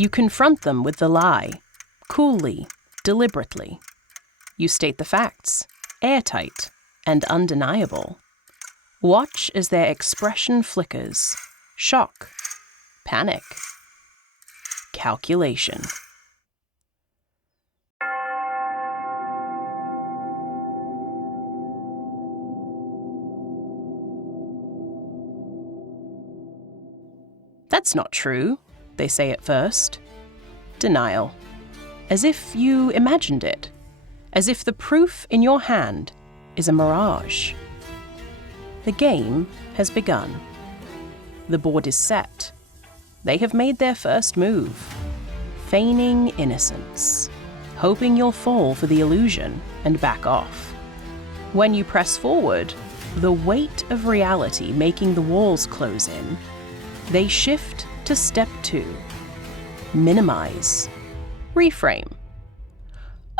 You confront them with the lie, coolly, deliberately. You state the facts, airtight and undeniable. Watch as their expression flickers. Shock, panic, calculation. That's not true, they say at first. Denial. As if you imagined it. As if the proof in your hand is a mirage. The game has begun. The board is set. They have made their first move. Feigning innocence. Hoping you'll fall for the illusion and back off. When you press forward, the weight of reality making the walls close in, they shift to step 2. Minimize. Reframe.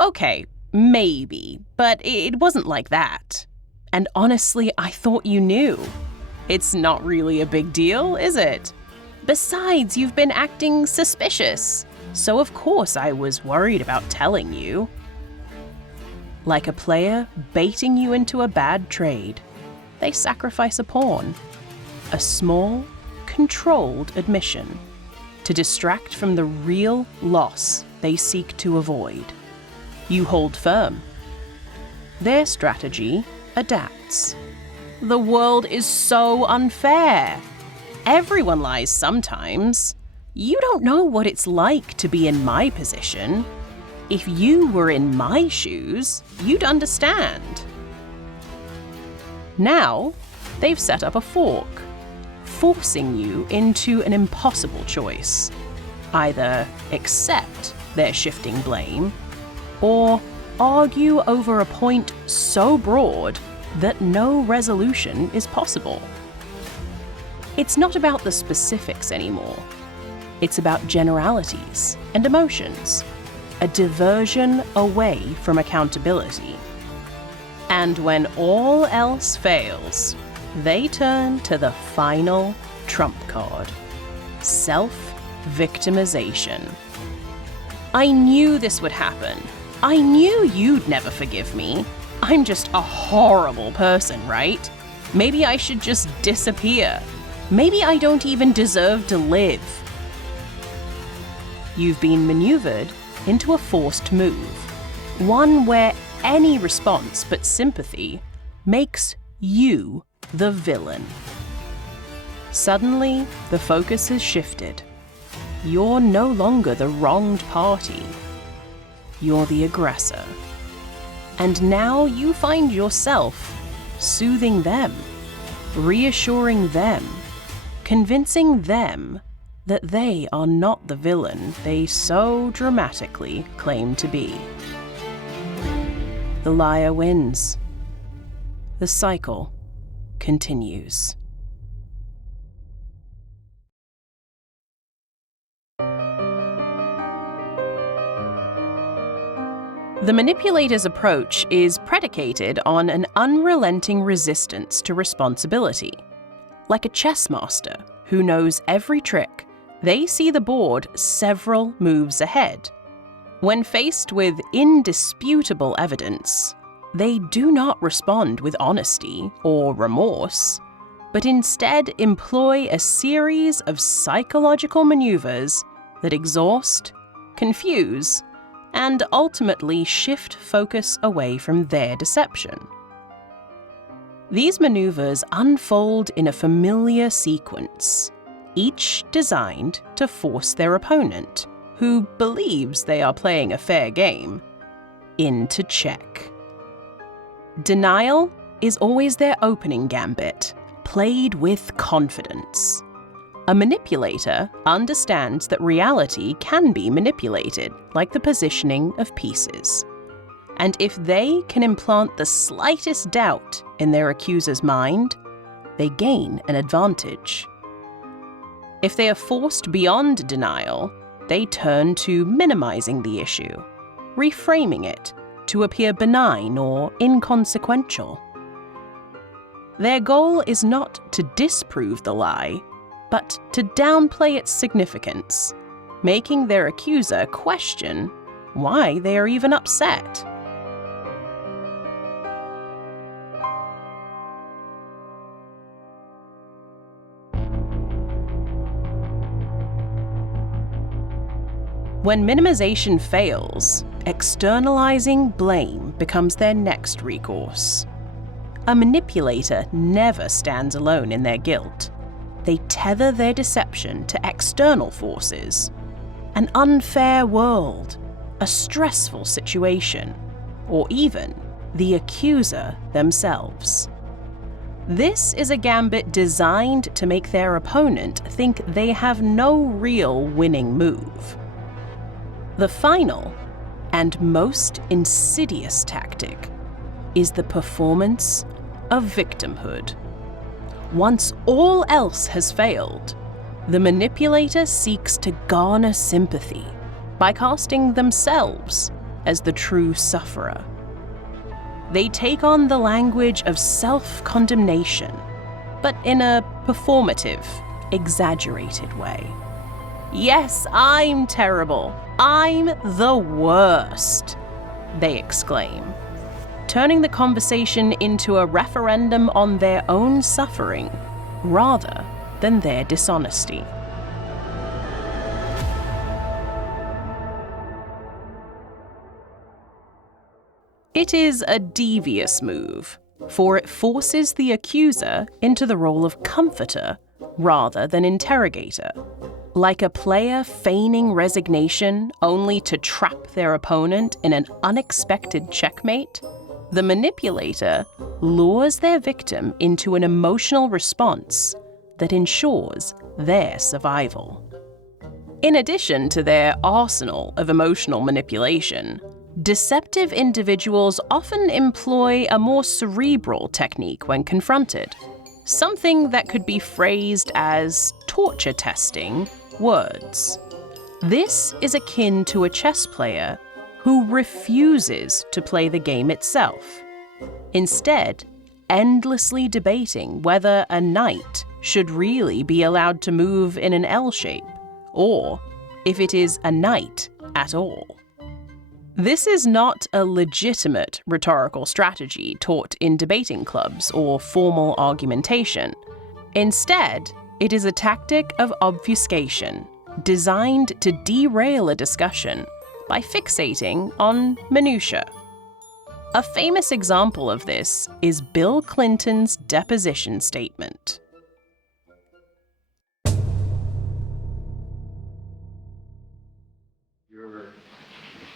Okay, maybe, but it wasn't like that. And honestly, I thought you knew. It's not really a big deal, is it? Besides, you've been acting suspicious, so of course I was worried about telling you. Like a player baiting you into a bad trade, they sacrifice a pawn. A small, controlled admission to distract from the real loss they seek to avoid. You hold firm. Their strategy adapts. The world is so unfair. Everyone lies sometimes. You don't know what it's like to be in my position. If you were in my shoes, you'd understand. Now, they've set up a fork, forcing you into an impossible choice. Either accept their shifting blame, or argue over a point so broad that no resolution is possible. It's not about the specifics anymore. It's about generalities and emotions, a diversion away from accountability. And when all else fails, they turn to the final trump card: self-victimization. I knew this would happen. I knew you'd never forgive me. I'm just a horrible person, right? Maybe I should just disappear. Maybe I don't even deserve to live. You've been maneuvered into a forced move, one where any response but sympathy makes you the villain. Suddenly, the focus has shifted. You're no longer the wronged party. You're the aggressor. And now you find yourself soothing them, reassuring them, convincing them that they are not the villain they so dramatically claim to be. The liar wins. The cycle continues. The manipulator's approach is predicated on an unrelenting resistance to responsibility. Like a chess master who knows every trick, they see the board several moves ahead. When faced with indisputable evidence, they do not respond with honesty or remorse, but instead employ a series of psychological maneuvers that exhaust, confuse, and ultimately shift focus away from their deception. These maneuvers unfold in a familiar sequence, each designed to force their opponent, who believes they are playing a fair game, into check. Denial is always their opening gambit, played with confidence. A manipulator understands that reality can be manipulated, like the positioning of pieces. And if they can implant the slightest doubt in their accuser's mind, they gain an advantage. If they are forced beyond denial, they turn to minimizing the issue, reframing it to appear benign or inconsequential. Their goal is not to disprove the lie, but to downplay its significance, making their accuser question why they are even upset. When minimization fails, externalizing blame becomes their next recourse. A manipulator never stands alone in their guilt. They tether their deception to external forces, an unfair world, a stressful situation, or even the accuser themselves. This is a gambit designed to make their opponent think they have no real winning move. The final and most insidious tactic is the performance of victimhood. Once all else has failed, the manipulator seeks to garner sympathy by casting themselves as the true sufferer. They take on the language of self-condemnation, but in a performative, exaggerated way. "Yes, I'm terrible. I'm the worst," they exclaim, turning the conversation into a referendum on their own suffering rather than their dishonesty. It is a devious move, for it forces the accuser into the role of comforter rather than interrogator. Like a player feigning resignation only to trap their opponent in an unexpected checkmate, the manipulator lures their victim into an emotional response that ensures their survival. In addition to their arsenal of emotional manipulation, deceptive individuals often employ a more cerebral technique when confronted, something that could be phrased as torture testing words. This is akin to a chess player who refuses to play the game itself, instead endlessly debating whether a knight should really be allowed to move in an L shape, or if it is a knight at all. This is not a legitimate rhetorical strategy taught in debating clubs or formal argumentation. Instead, it is a tactic of obfuscation designed to derail a discussion by fixating on minutiae. A famous example of this is Bill Clinton's deposition statement.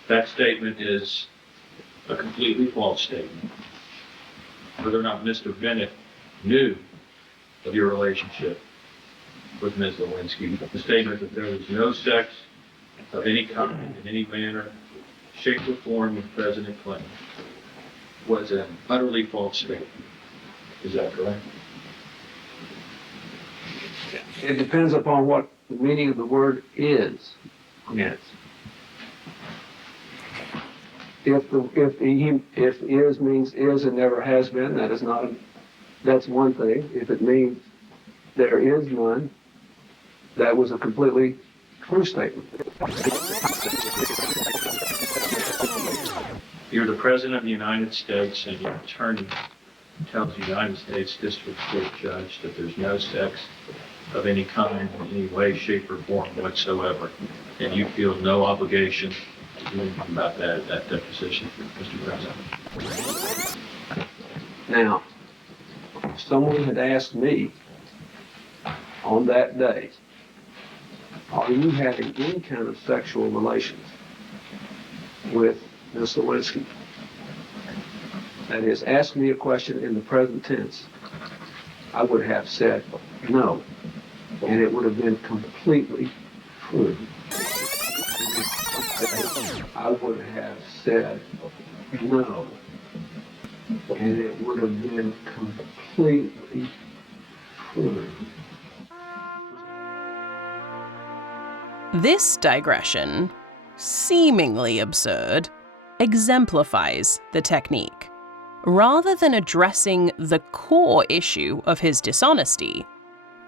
That statement is a completely false statement. Whether or not Mr. Bennett knew of your relationship with Ms. Lewinsky, the statement that there was no sex of any kind, in any manner, shape, or form with President Clinton was an utterly false statement. Is that correct? It depends upon what the meaning of the word is. Yes. If is means is and never has been, that's one thing. If it means there is none, that was a completely true statement. You're the President of the United States, and your attorney tells the United States District Court Judge that there's no sex of any kind, in any way, shape, or form whatsoever, and you feel no obligation to do anything about that at that deposition, Mr. President. Now, if someone had asked me on that day, are you having any kind of sexual relations with Ms. Lewinsky? That is, ask me a question in the present tense, I would have said no, and it would have been completely true. I would have said no, and it would have been completely true. This digression, seemingly absurd, exemplifies the technique. Rather than addressing the core issue of his dishonesty,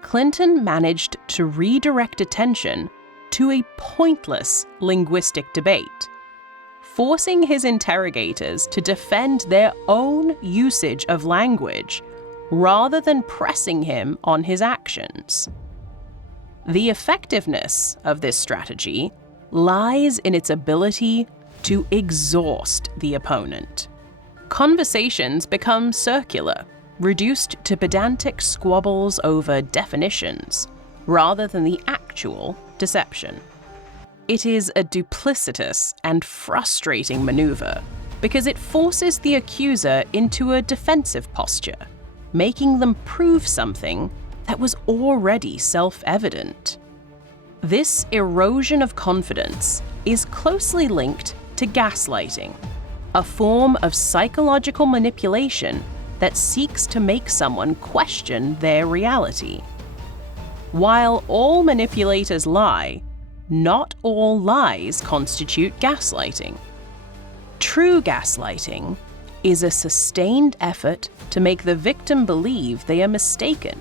Clinton managed to redirect attention to a pointless linguistic debate, forcing his interrogators to defend their own usage of language rather than pressing him on his actions. The effectiveness of this strategy lies in its ability to exhaust the opponent. Conversations become circular, reduced to pedantic squabbles over definitions, rather than the actual deception. It is a duplicitous and frustrating maneuver because it forces the accuser into a defensive posture, making them prove something that was already self-evident. This erosion of confidence is closely linked to gaslighting, a form of psychological manipulation that seeks to make someone question their reality. While all manipulators lie, not all lies constitute gaslighting. True gaslighting is a sustained effort to make the victim believe they are mistaken,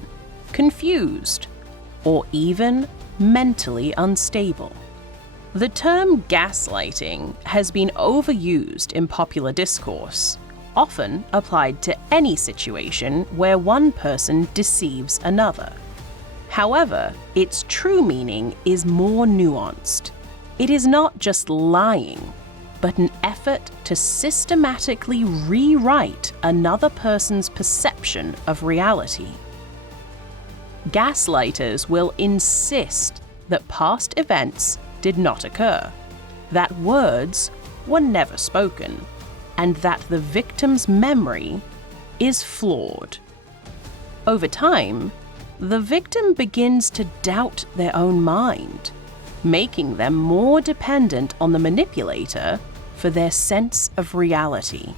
confused, or even mentally unstable. The term gaslighting has been overused in popular discourse, often applied to any situation where one person deceives another. However, its true meaning is more nuanced. It is not just lying, but an effort to systematically rewrite another person's perception of reality. Gaslighters will insist that past events did not occur, that words were never spoken, and that the victim's memory is flawed. Over time, the victim begins to doubt their own mind, making them more dependent on the manipulator for their sense of reality.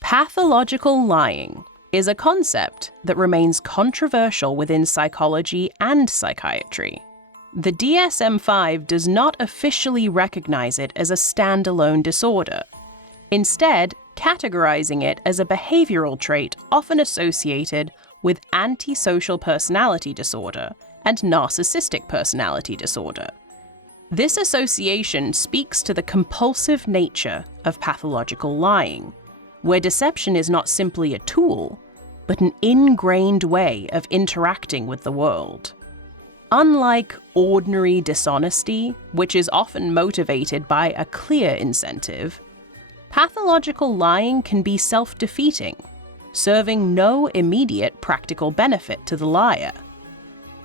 Pathological lying is a concept that remains controversial within psychology and psychiatry. The DSM-5 does not officially recognize it as a standalone disorder, instead categorizing it as a behavioral trait often associated with antisocial personality disorder and narcissistic personality disorder. This association speaks to the compulsive nature of pathological lying, where deception is not simply a tool, but an ingrained way of interacting with the world. Unlike ordinary dishonesty, which is often motivated by a clear incentive, pathological lying can be self-defeating, serving no immediate practical benefit to the liar.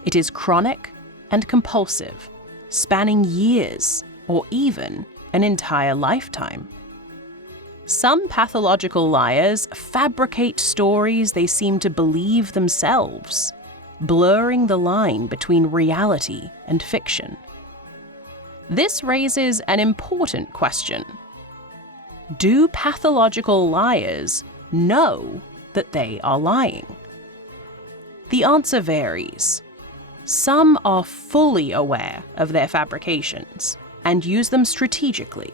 It is chronic and compulsive, spanning years or even an entire lifetime. Some pathological liars fabricate stories they seem to believe themselves, blurring the line between reality and fiction. This raises an important question. Do pathological liars know that they are lying? The answer varies. Some are fully aware of their fabrications and use them strategically,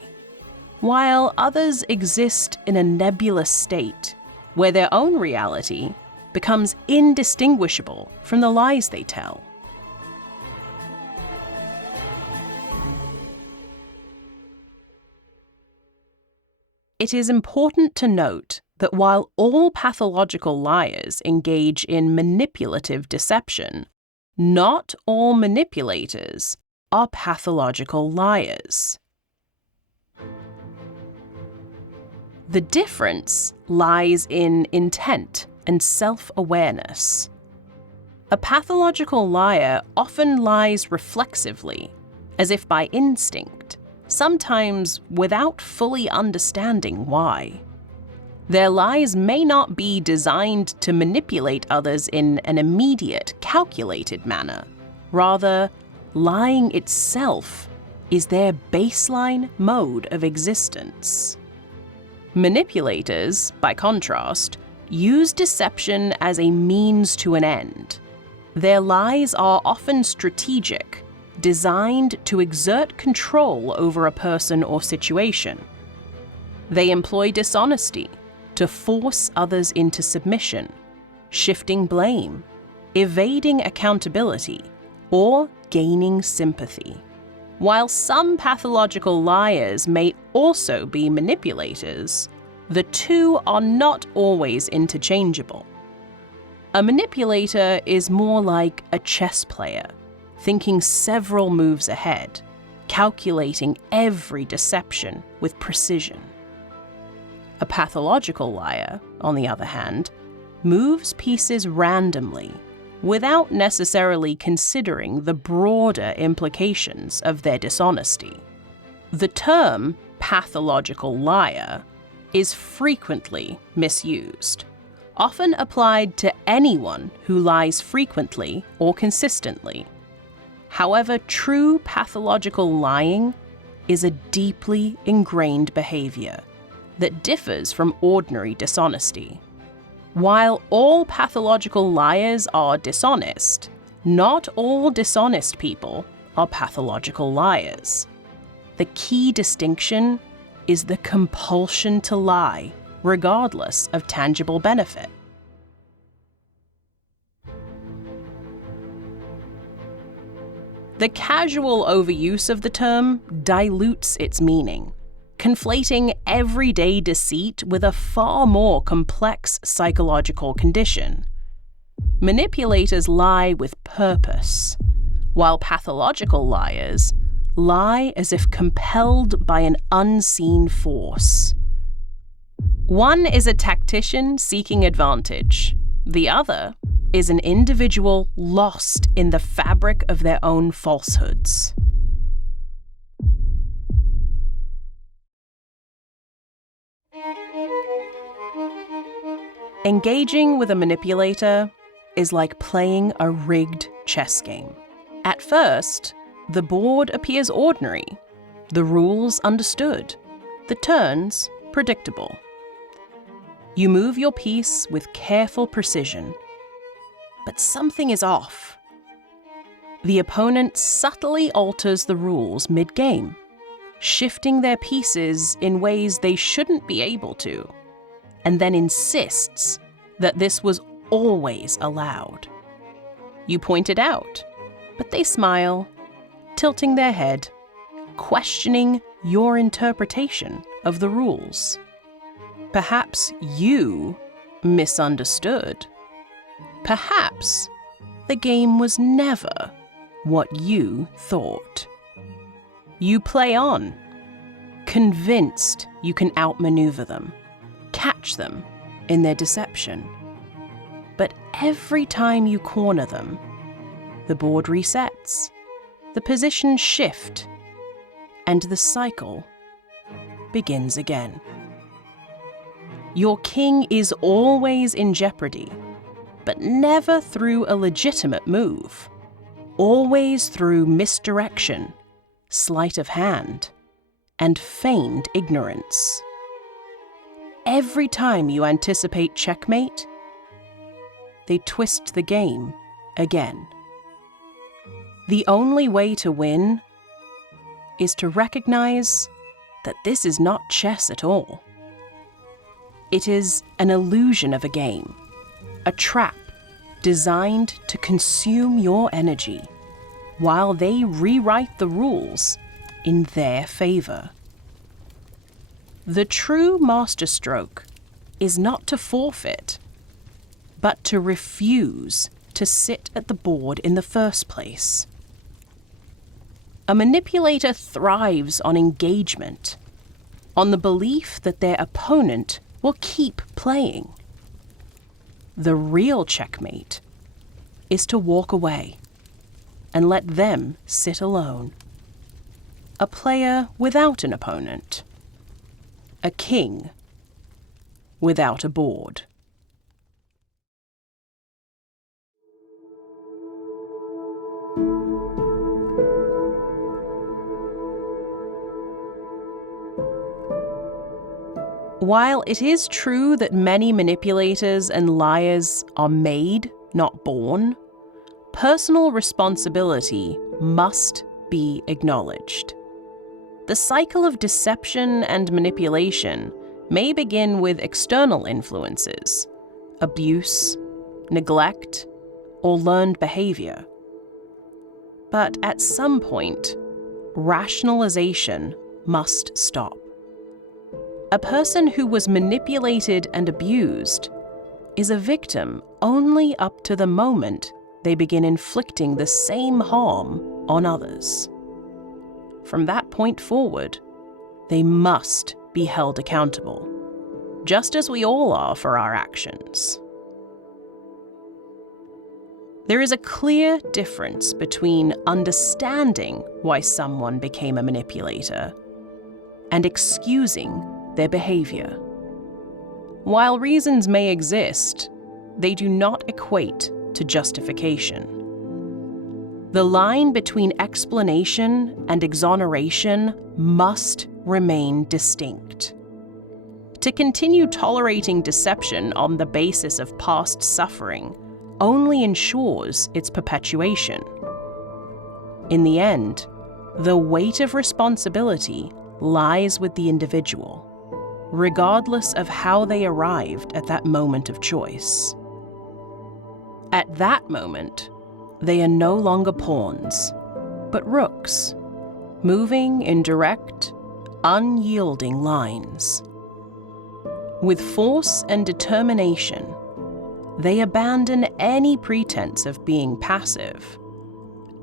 while others exist in a nebulous state where their own reality becomes indistinguishable from the lies they tell. It is important to note that while all pathological liars engage in manipulative deception, not all manipulators are pathological liars. The difference lies in intent and self-awareness. A pathological liar often lies reflexively, as if by instinct, sometimes without fully understanding why. Their lies may not be designed to manipulate others in an immediate, calculated manner. Rather, lying itself is their baseline mode of existence. Manipulators, by contrast, use deception as a means to an end. Their lies are often strategic, designed to exert control over a person or situation. They employ dishonesty to force others into submission, shifting blame, evading accountability, or gaining sympathy. While some pathological liars may also be manipulators, the two are not always interchangeable. A manipulator is more like a chess player, thinking several moves ahead, calculating every deception with precision. A pathological liar, on the other hand, moves pieces randomly, without necessarily considering the broader implications of their dishonesty. The term pathological liar is frequently misused, often applied to anyone who lies frequently or consistently. However, true pathological lying is a deeply ingrained behavior that differs from ordinary dishonesty. While all pathological liars are dishonest, not all dishonest people are pathological liars. The key distinction is the compulsion to lie, regardless of tangible benefit. The casual overuse of the term dilutes its meaning, conflating everyday deceit with a far more complex psychological condition. Manipulators lie with purpose, while pathological liars lie as if compelled by an unseen force. One is a tactician seeking advantage. The other is an individual lost in the fabric of their own falsehoods. Engaging with a manipulator is like playing a rigged chess game. At first, the board appears ordinary, the rules understood, the turns predictable. You move your piece with careful precision, but something is off. The opponent subtly alters the rules mid-game, shifting their pieces in ways they shouldn't be able to, and then insists that this was always allowed. You point it out, but they smile, tilting their head, questioning your interpretation of the rules. Perhaps you misunderstood. Perhaps the game was never what you thought. You play on, convinced you can outmaneuver them, catch them in their deception. But every time you corner them, the board resets, the positions shift, and the cycle begins again. Your king is always in jeopardy, but never through a legitimate move, always through misdirection, sleight of hand, and feigned ignorance. Every time you anticipate checkmate, they twist the game again. The only way to win is to recognize that this is not chess at all. It is an illusion of a game, a trap designed to consume your energy while they rewrite the rules in their favor. The true masterstroke is not to forfeit, but to refuse to sit at the board in the first place. A manipulator thrives on engagement, on the belief that their opponent will keep playing. The real checkmate is to walk away and let them sit alone. A player without an opponent. A king without a board. While it is true that many manipulators and liars are made, not born, personal responsibility must be acknowledged. The cycle of deception and manipulation may begin with external influences, abuse, neglect, or learned behavior. But at some point, rationalization must stop. A person who was manipulated and abused is a victim only up to the moment they begin inflicting the same harm on others. From that point forward, they must be held accountable, just as we all are for our actions. There is a clear difference between understanding why someone became a manipulator and excusing their behavior. While reasons may exist, they do not equate to justification. The line between explanation and exoneration must remain distinct. To continue tolerating deception on the basis of past suffering only ensures its perpetuation. In the end, the weight of responsibility lies with the individual, regardless of how they arrived at that moment of choice. At that moment, they are no longer pawns, but rooks, moving in direct, unyielding lines. With force and determination, they abandon any pretense of being passive,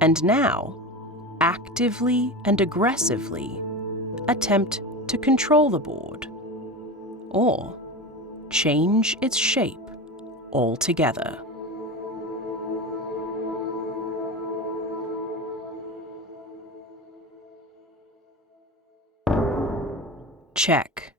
and now, actively and aggressively, attempt to control the board, or change its shape altogether. Check.